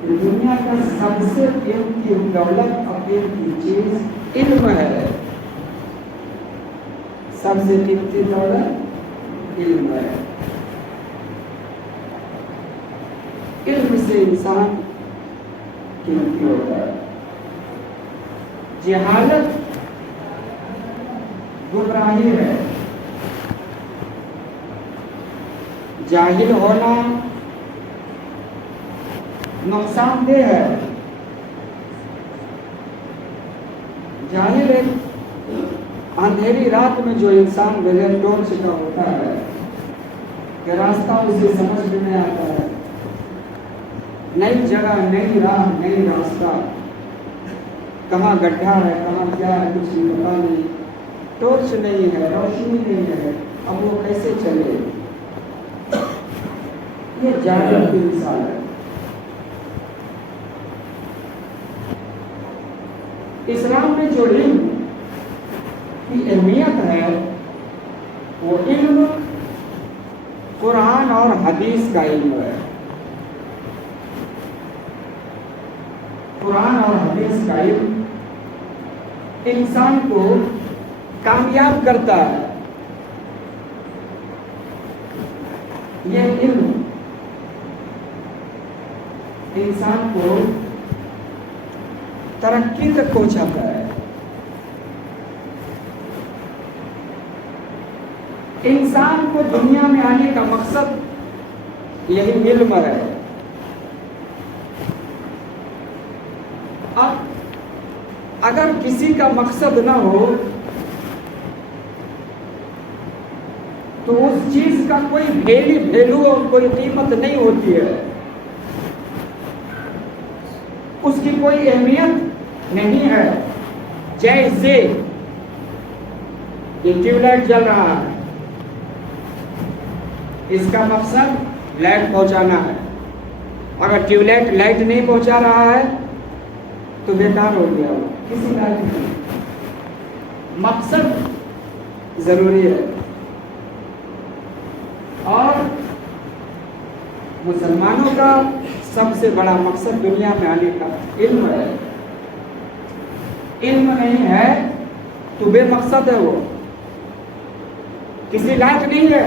کہ دنیا کا سب سے قیمتی دولت اور قیمتی چیز علم ہے. سب سے قیمتی دولت علم ہے. علم سے انسان قیمتی ہوتا ہے. جہالت گمراہی ہے. جاہل ہونا نقصان دہ ہے. جاہل ایک اندھیری رات میں جو انسان بغیر ٹورچ کا ہوتا ہے کہ راستہ اسے سمجھ میں نہیں آتا ہے. نئی جگہ، نئی راہ، نئی راستہ، کہاں گڈھا ہے، کہاں کیا ہے، کچھ نہیں پتا نہیں. ٹورچ نہیں ہے، روشنی نہیں ہے، اب وہ کیسے چلے؟ یہ جاہل کی مثال ہے. اسلام میں جو علم کی اہمیت ہے وہ علم قرآن اور حدیث کا علم ہے. قرآن اور حدیث کا علم انسان کو کامیاب کرتا ہے. یہ علم انسان کو ترقی تک پہنچاتا ہے. انسان کو دنیا میں آنے کا مقصد یہی علم ہے. اب اگر کسی کا مقصد نہ ہو تو اس چیز کا کوئی ویلیو اور کوئی قیمت نہیں ہوتی ہے. اس کی کوئی اہمیت نہیں ہے. جیسے یہ ٹیوب لائٹ جل رہا ہے، اس کا مقصد لائٹ پہنچانا ہے. اگر ٹیوب لائٹ نہیں پہنچا رہا ہے تو بیکار ہو گیا. کسی لائٹ نہیں. مقصد ضروری ہے. اور مسلمانوں کا سب سے بڑا مقصد دنیا میں آنے کا علم ہے. علم نہیں ہے تو بے مقصد ہے. وہ کسی لائٹ نہیں ہے.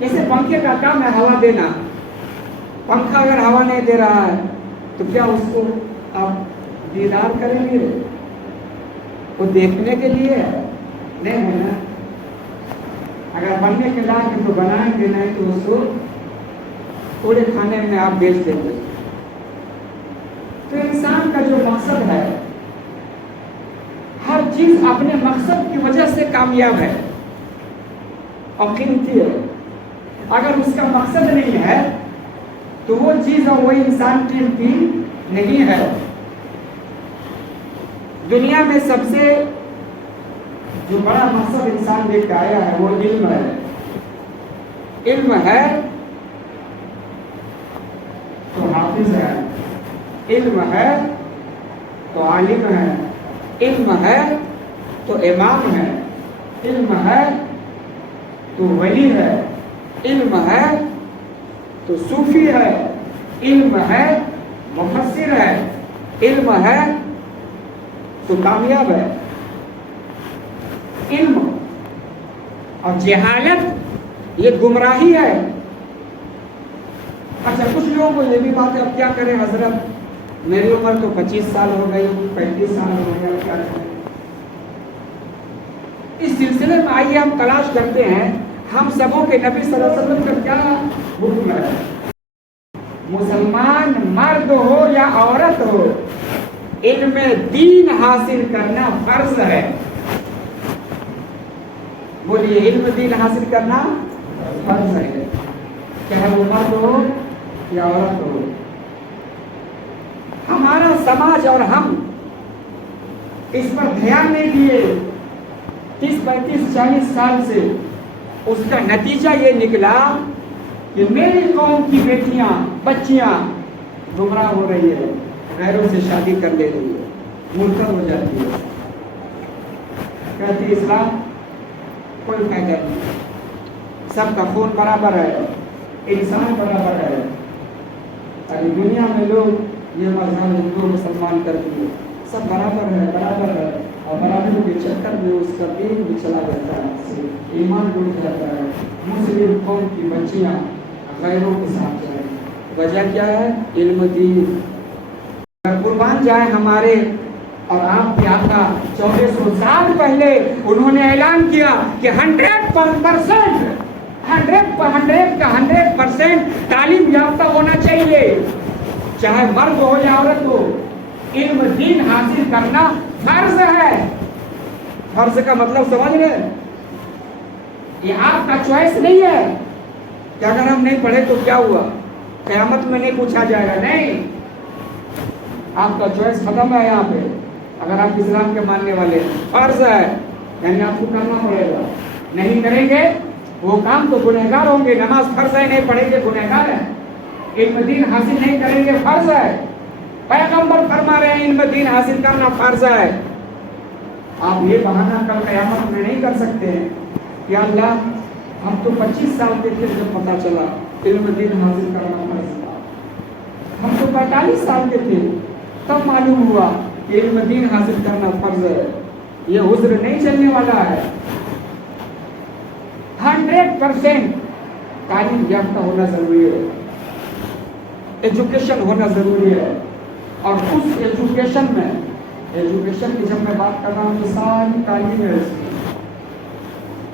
اسے پنکھے کا کام ہے ہوا دینا. پنکھا اگر ہوا نہیں دے رہا ہے تو کیا اس کو آپ دیدار کریں گے؟ وہ دیکھنے کے لیے نہیں ہے نا. اگر بننے کے لائق تو بنائیں گے، نہیں تو اس کو تھوڑے کھانے میں آپ بیچ دیں گے. تو انسان کا جو مقصد ہے، ہر چیز اپنے مقصد کی وجہ سے کامیاب ہے اور قیمتی ہے. اگر اس کا مقصد نہیں ہے تو وہ چیز اور وہ انسان قیمتی نہیں ہے. دنیا میں سب سے جو بڑا مقصد انسان لے کے آیا ہے وہ علم ہے. علم ہے تو حافظ ہے. علم ہے تو عالم ہے. علم ہے تو امام ہے. علم ہے تو ولی ہے. علم ہے تو صوفی ہے. علم ہے مفسر ہے. علم ہے تو کامیاب ہے. علم اور جہالت یہ گمراہی ہے. اچھا، کچھ لوگوں کو یہ بھی بات ہے اب کیا کریں حضرت، میری عمر تو 25 سال ہو گئی، 35 سال ہو گیا، کیا کریں؟ اس سلسلے میں آئیے ہم تلاش کرتے ہیں ہم سبوں کے نبی صلی اللہ علیہ وسلم کا کیا حکم ہے. مسلمان مرد ہو یا عورت ہو، علم دین حاصل کرنا فرض ہے. بولیے، علم دین حاصل کرنا فرض ہے، چاہے وہ مرد ہو یا عورت ہو. ہمارا سماج اور ہم اس پر دھیان نہیں دیے 30 35 40 سال سے. اس کا نتیجہ یہ نکلا کہ میری قوم کی بیٹیاں بچیاں گمراہ ہو رہی ہے، غیروں سے شادی کر لے رہی ہے، مرتد ہو جاتی ہے. کہتی اسلام کوئی فائدہ نہیں، سب کا خون برابر ہے، انسان برابر ہے. अरे दुनिया में लोग ये मजहब हिंदू मुसलमान कर दिए, सब बराबर है और बराबर के चक्कर में उसका दीन भी चला जाता है, ईमान टूट जाता है। मुस्लिम कौम की बच्चियाँ गैरों के साथ जाए, वजह क्या है? इल्म दीन। कुर्बान जाए हमारे और आपके आका 1400 साल पहले उन्होंने ऐलान किया कि 100% तालीम याफ्ता होना चाहिए, चाहे मर्द हो या औरत हो। इल्म दीन हासिल करना फर्ज है। फर्ज का मतलब समझ रहे? ये आपका चॉइस नहीं है कि अगर हम नहीं पढ़े तो क्या हुआ, क़यामत में नहीं पूछा जाएगा। नहीं, आपका चॉइस खत्म है यहाँ पे। अगर आप इस्लाम के मानने वाले, फर्ज है यानी आपको करना पड़ेगा। नहीं करेंगे वो काम तो गुनहगार होंगे। नमाज फर्ज है, नहीं पढ़ेंगे गुनहगार है। इल्म दीन हासिल नहीं करेंगे, फर्ज है। पैगंबर फरमा रहे हैं इल्म दीन हासिल करना फर्ज है। आप ये बहाना कल क़यामत में नहीं कर सकते हैं कि अल्लाह हम तो 25 साल के थे जब पता चला इल्म दीन हासिल करना फर्ज था, हम तो 45 साल के थे तब मालूम हुआ कि इल्म दीन हासिल करना फर्ज है। ये उज़्र नहीं चलने वाला है। 100% तालीम याफ्ता होना जरूरी है, एजुकेशन होना जरूरी है। और उस एजुकेशन की जब मैं बात कर रहा हूँ तो सारी तालीम है,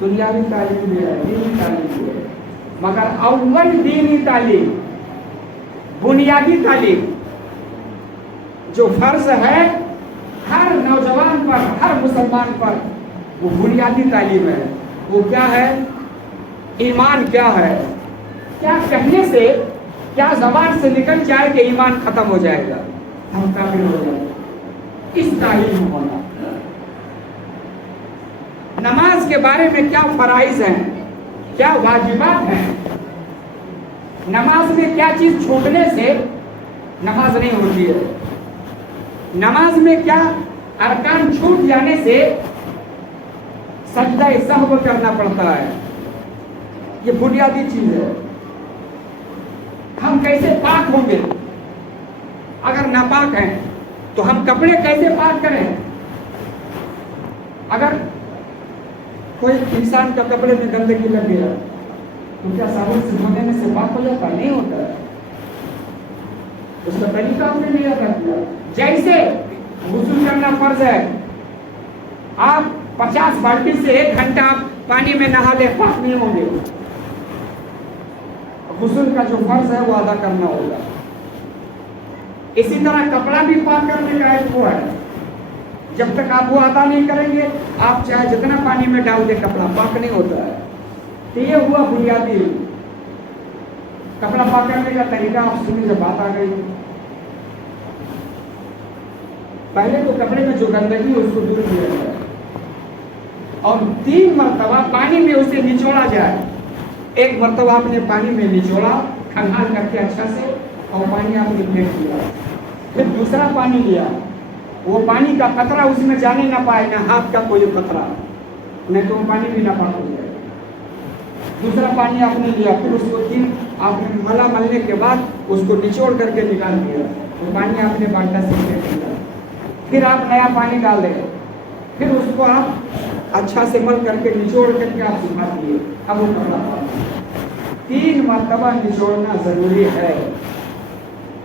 दुनियावी तालीम भी है, दीनी तालीम भी है, मगर अव्वल दीनी तालीम, बुनियादी तालीम जो फर्ज है हर नौजवान पर, हर मुसलमान पर, वो बुनियादी तालीम है। वो क्या है? ईमान क्या है? क्या कहने से, क्या ज़बान से निकल जाए कि ईमान खत्म हो जाएगा, हम काफिर हो जाएंगे, इस तालीम होना। नमाज के बारे में क्या फराइज हैं, क्या वाजिबात हैं, नमाज में क्या चीज छूटने से नमाज नहीं होती है, नमाज में क्या अरकान छूट जाने से सजदा सहव करना पड़ता है। ये बुनियादी चीज है। हम कैसे पाक होंगे? अगर नापाक हैं तो हम कपड़े कैसे पाक करें? अगर कोई इंसान का कपड़े में गंदगी लग गया तो क्या साबुन से धो देने से पाक हो जाता? नहीं होता है। उसका तरीका हमने नहीं रखा किया। जैसे गुस्ल करना फर्ज है, आप 50 बाल्टी से 1 घंटा पानी में नहा ले, पाक नहीं होंगे। गुस्ल का जो फर्ज है वो अदा करना होगा। इसी तरह कपड़ा भी पाक करने का एक वो है, जब तक आप वो अदा नहीं करेंगे, आप चाहे जितना पानी में डाल दे कपड़ा पाक नहीं होता है। तो ये हुआ बुनियादी कपड़ा पाक करने का तरीका। आप सुनिए, जब बात आ गई, पहले तो कपड़े में जो गंदगी है उसको दूर किया जाए और 3 मरतबा पानी में उसे निचोड़ा जाए। एक मरतबा आपने पानी में निचोड़ा, खंगाल करके अच्छा से, और पानी आपने फेंक दिया। फिर दूसरा पानी लिया, वो पानी का कतरा उसमें जाने ना पाए, ना हाथ का कोई कतरा, नहीं तो वो पानी भी ना पाक हो जाए। दूसरा पानी आपने लिया, फिर उसको 3 आपने मला मलने के बाद उसको निचोड़ करके निकाल दिया, वो पानी आपने बाल्टा से फेंक दिया। फिर आप नया पानी डाल दें, फिर उसको आप अच्छा से मल करके निचोड़ करके आप सुखा दिए। अब वो कपड़ा 3 मरतबा निचोड़ना जरूरी है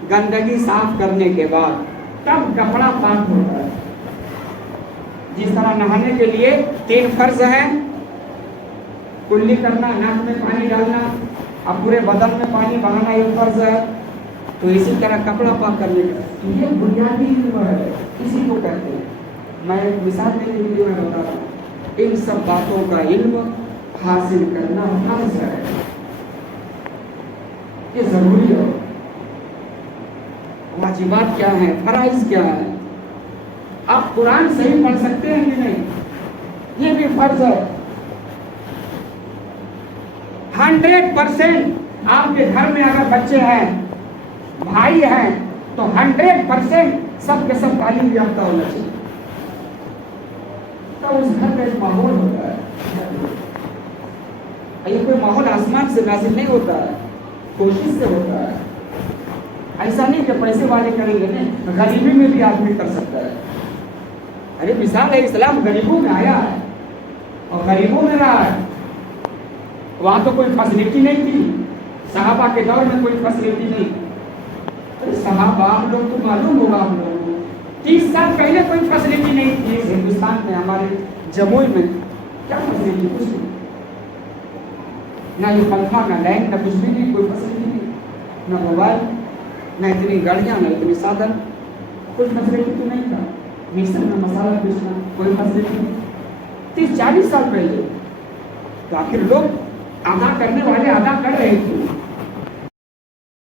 गंदगी साफ करने के बाद, तब कपड़ा पाक होता है। जिस तरह नहाने के लिए 3 फर्ज हैं, कुल्ली करना, नाक में पानी डालना, अब पूरे बदन में पानी बहाना एक फर्ज है, तो इसी तरह कपड़ा पाक करने का, तो ये बुनियादी इल्म है, इसी को कहते हैं। मैं एक मिसाल देने के लिए मैं बता रहा हूँ, इन सब बातों का इल्म हासिल करना फर्ज है, ये जरूरी है। वाजिबात क्या है, फराइज क्या है? आप कुरान सही पढ़ सकते हैं कि नहीं, ये भी फर्ज है। 100% आपके घर में अगर बच्चे हैं, भाई हैं, तो 100% सब के सब तालीम याफ्ता होना चाहिए। तो उस घर में एक माहौल होता है। ये कोई माहौल आसमान से नाजिल नहीं होता है, कोशिश से होता है। ایسا نہیں کہ پیسے والے کریں گے، نہیں، غریبی میں بھی آدمی کر سکتا ہے۔ ارے مثال ہے، اسلام غریبوں میں آیا ہے اور غریبوں میں رہا ہے۔ وہاں تو کوئی فیسلٹی نہیں تھی، صحابہ کے دور میں کوئی فیسلٹی نہیں۔ صحابہ ہم لوگ تو معلوم ہوگا، ہم لوگ 30 سال پہلے کوئی فیسلٹی نہیں تھی ہندوستان میں، ہمارے جموئی میں کیا فیسلٹی؟ کچھ نہیں، نہ یہ پنکھا، نہ لائن، نہ کچھ بھی نہیں، کوئی فیسلٹی نہیں، نہ موبائل، نہ اتنی گاڑیاں، نہ اتنے سادھن، کوئی فیسلٹی تو نہیں تھا۔ مکسر میں مسالہ پیسنا، کوئی فیسلٹی نہیں۔ 30-40 سال پہلے تو آخر لوگ ادا کرنے والے ادا کر رہے تھے،